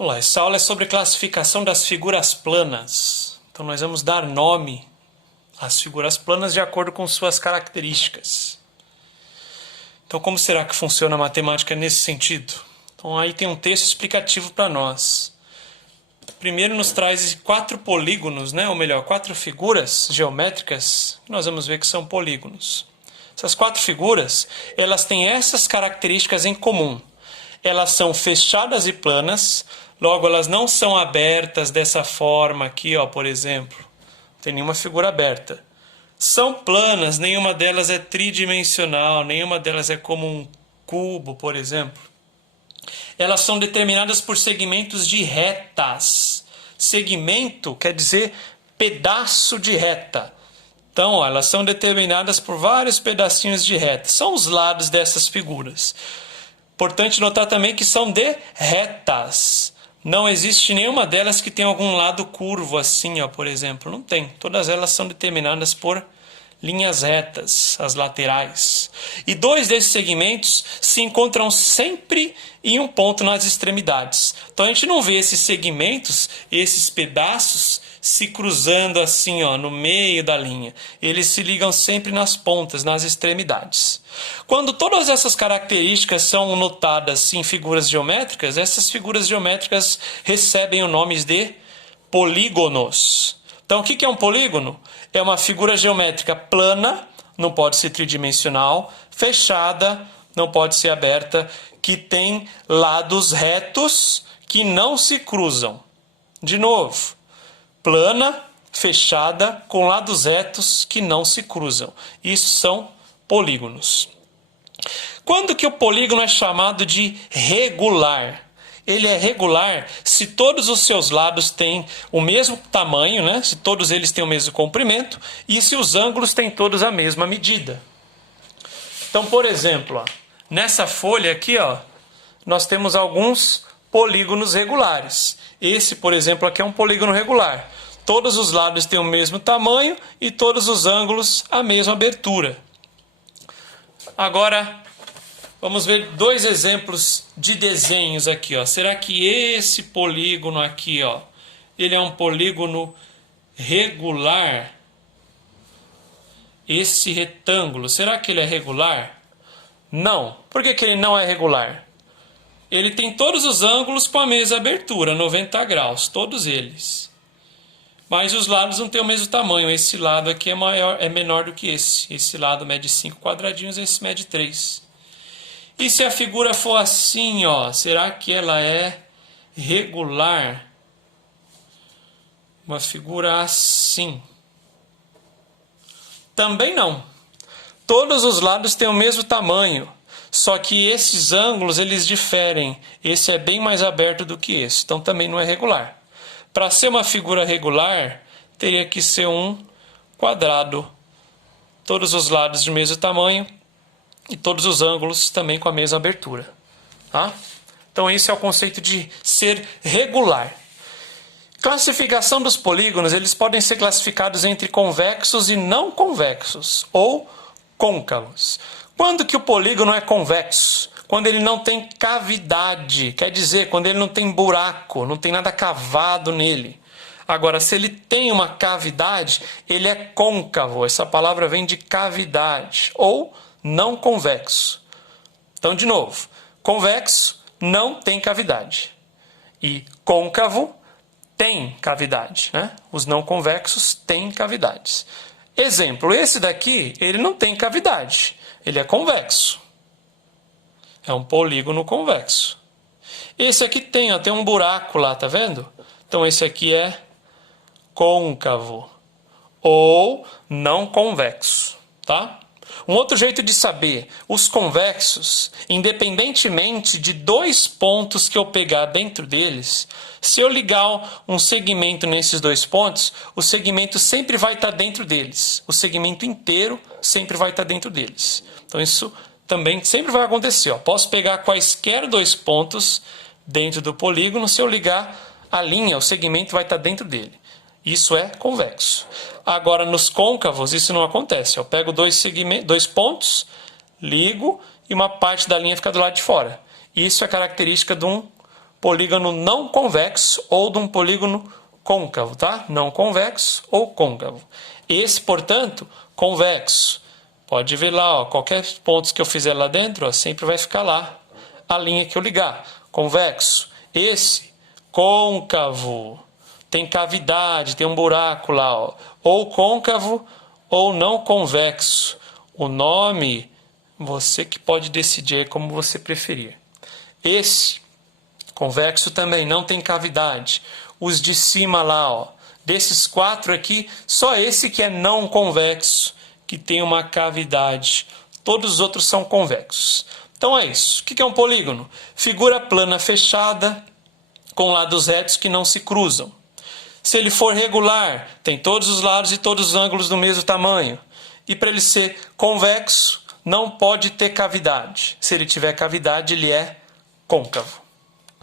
Olá, essa aula é sobre classificação das figuras planas. Então nós vamos dar nome às figuras planas de acordo com suas características. Então como será que funciona a matemática nesse sentido? Então aí tem um texto explicativo para nós. Primeiro nos traz 4 polígonos, ou melhor, 4 figuras geométricas, que nós vamos ver que são polígonos. Essas 4 figuras, elas têm essas características em comum. Elas são fechadas e planas, logo elas não são abertas dessa forma aqui, por exemplo. Não tem nenhuma figura aberta. São planas, nenhuma delas é tridimensional, nenhuma delas é como um cubo, por exemplo. Elas são determinadas por segmentos de retas. Segmento quer dizer pedaço de reta. Então, elas são determinadas por vários pedacinhos de reta. São os lados dessas figuras. Importante notar também que são de retas. Não existe nenhuma delas que tenha algum lado curvo assim, por exemplo. Não tem. Todas elas são determinadas por linhas retas, as laterais. E 2 desses segmentos se encontram sempre em um ponto nas extremidades. Então a gente não vê esses segmentos, esses pedaços, se cruzando assim, no meio da linha. Eles se ligam sempre nas pontas, nas extremidades. Quando todas essas características são notadas em figuras geométricas, essas figuras geométricas recebem o nome de polígonos. Então, o que é um polígono? É uma figura geométrica plana, não pode ser tridimensional, fechada, não pode ser aberta, que tem lados retos que não se cruzam. De novo, plana, fechada, com lados retos que não se cruzam. Isso são polígonos. Quando que o polígono é chamado de regular? Ele é regular se todos os seus lados têm o mesmo tamanho, se todos eles têm o mesmo comprimento e se os ângulos têm todos a mesma medida. Então, por exemplo, nessa folha aqui, nós temos alguns polígonos regulares. Esse, por exemplo, aqui é um polígono regular. Todos os lados têm o mesmo tamanho e todos os ângulos a mesma abertura. Agora, vamos ver 2 exemplos de desenhos aqui. Será que esse polígono aqui, ele é um polígono regular? Esse retângulo, será que ele é regular? Não. Por que ele não é regular? Ele tem todos os ângulos com a mesma abertura, 90 graus, todos eles. Mas os lados não têm o mesmo tamanho. Esse lado aqui é menor do que esse. Esse lado mede 5 quadradinhos, esse mede 3. E se a figura for assim, será que ela é regular? Uma figura assim. Também não. Todos os lados têm o mesmo tamanho, só que esses ângulos eles diferem. Esse é bem mais aberto do que esse, então também não é regular. Para ser uma figura regular, teria que ser um quadrado. Todos os lados do mesmo tamanho e todos os ângulos também com a mesma abertura. Tá? Então esse é o conceito de ser regular. Classificação dos polígonos, eles podem ser classificados entre convexos e não convexos, ou côncavos. Quando que o polígono é convexo? Quando ele não tem cavidade, quer dizer, quando ele não tem buraco, não tem nada cavado nele. Agora, se ele tem uma cavidade, ele é côncavo. Essa palavra vem de cavidade, ou não convexo. Então, de novo, convexo não tem cavidade. E côncavo tem cavidade. Os não convexos têm cavidades. Exemplo, esse daqui, ele não tem cavidade. Ele é convexo. É um polígono convexo. Esse aqui tem um buraco lá, tá vendo? Então esse aqui é côncavo ou não convexo, tá? Um outro jeito de saber, os convexos, independentemente de 2 pontos que eu pegar dentro deles, se eu ligar um segmento nesses 2 pontos, o segmento sempre vai estar dentro deles. O segmento inteiro sempre vai estar dentro deles. Então isso também sempre vai acontecer. Posso pegar quaisquer 2 pontos dentro do polígono, se eu ligar a linha, o segmento vai estar dentro dele. Isso é convexo. Agora, nos côncavos, isso não acontece. Eu pego 2 pontos, ligo e uma parte da linha fica do lado de fora. Isso é característica de um polígono não convexo ou de um polígono côncavo, tá? Não convexo ou côncavo. Esse, portanto, convexo. Pode ver lá, ó, qualquer ponto que eu fizer lá dentro, ó, sempre vai ficar lá a linha que eu ligar. Convexo. Esse, côncavo. Tem cavidade, tem um buraco lá, ó. Ou côncavo ou não convexo. O nome, você que pode decidir como você preferir. Esse, convexo também, não tem cavidade. Os de cima lá, ó. Desses 4 aqui, só esse que é não convexo, que tem uma cavidade. Todos os outros são convexos. Então é isso. O que é um polígono? Figura plana fechada com lados retos que não se cruzam. Se ele for regular, tem todos os lados e todos os ângulos do mesmo tamanho. E para ele ser convexo, não pode ter cavidade. Se ele tiver cavidade, ele é côncavo.